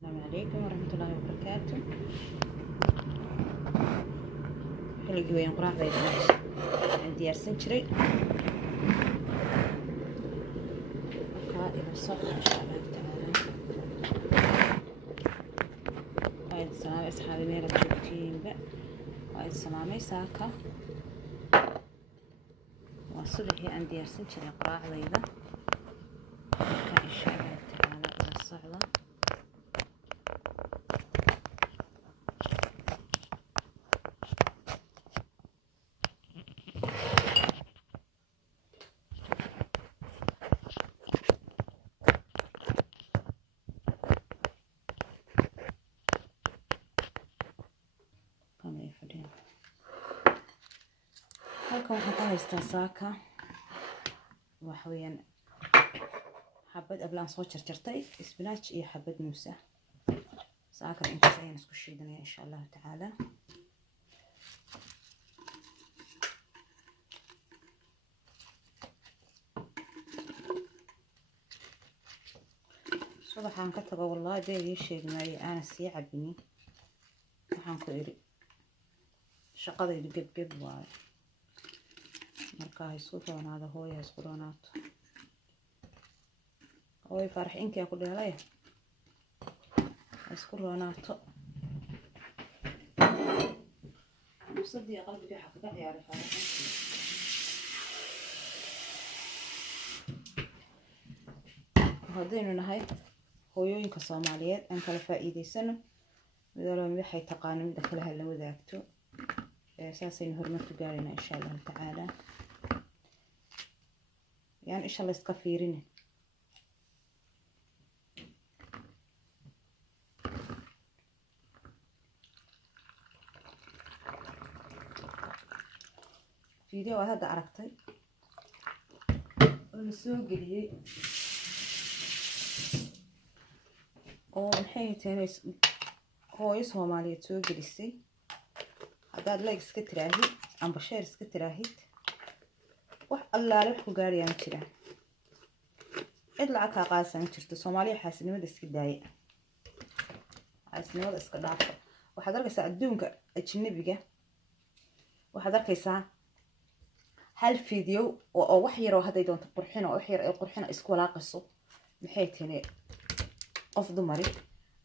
السلام عليكم ورحمة الله وبركاته. حلقي وين قراع بيد عندي أرسن شري قائمة الصبح إن شاء الله تعالى. قائد السلام أصحابي ميرا تشوتين بقى قائد السلام ساكا والصبح عندي أرسن شري قراع بيد إن شاء الله تعالى إلى الصعدة. halkan waxaan ku haystaa saaka waxa weeyaan xabad ablaan soo jarjartay isbinaaj iyo xabad muusa. saaka intaas ayaan isku shiidanaya insha Allah taala. subaxaan ka tago wallahi deedii sheegmay aan sii cabinin waxaan ku iri shaqadaydu gebgeb waaye markaa isku doonaado hooyo isku doonaato hooyo farax inkaa ku dheelay isku doonaato musadii qalbiga waxa kaga ciyaaray farax hadaynu nahay hooyooyinka Soomaaliyeed aan kala faa'iideysano midalba waxay taqaano mid kale hal la wadaagto أساساً هرمت قارنا إن شاء الله تعالى يعني إن شاء الله يسكفيرين فيديو هذا عرفتي السوق لي والحين تاني كويس هو مالي سوق لسي هذا لايك سكتراهي عم بشير سكتراهي wax allaale wax ku gaarayaan jiraan cid lacag ka qaasan jirto Soomaaliya xaasinimada iska daayay xaasinimada iska dhaafo waxaad arkaysaa adduunka ajnabiga waxaad arkaysaa hal video oo wax yar oo haday doonto qurxin oo wax yar ay qurxin isku walaaqayso maxay tahay qof dumari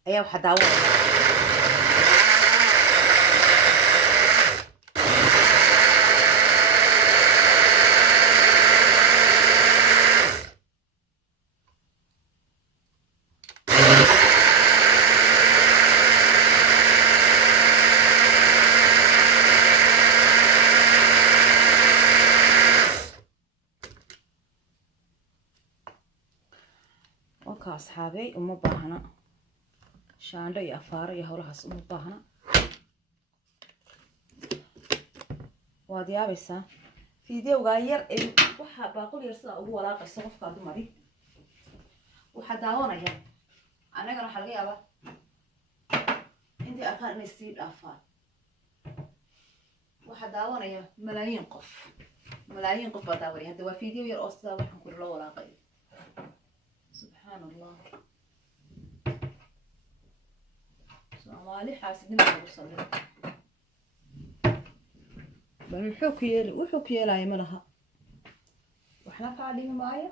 ayaa waxa daawanaya أصحابي وما باهنا شاندو يا فار يا هولها وما باهنا وادي بس فيديو غير وحا باقول يرسل هو لا قصه قفكا دمري وحا داونيا انا راح لغا يابا عندي اكان نسي دافا وحا داونيا ملايين قف داوري هذا فيديو ير اوسدا waxaan ku la walaaqay سبحان الله Soomaali xaasidnimo ugu sameeyay bal wuxuu ku yeelay malaha waxna ka dhigi maayo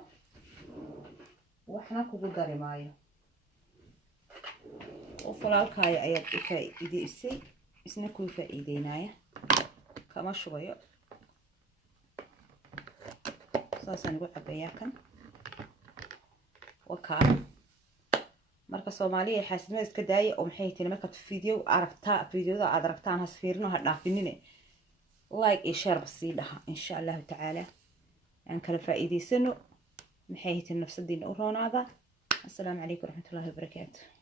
waxna kugu dari maayo oo falaalkaayo ayaad u faa'iideysay isna ku faa'iideynaya kama shubayo saasan ugu cabayaa kan وكان marka Soomaaliya xaasidnimada iska daayay oo maxay tahay marka video aragtaa videoda aad aragtaan has fiirino ha dhaafinine like iyo share basi dhaha insha Allah taala aan kala faa'iideysano maxay tahay nafsadina u roonaada. Assalaamu alaykum warahmatullahi wabarakatuh.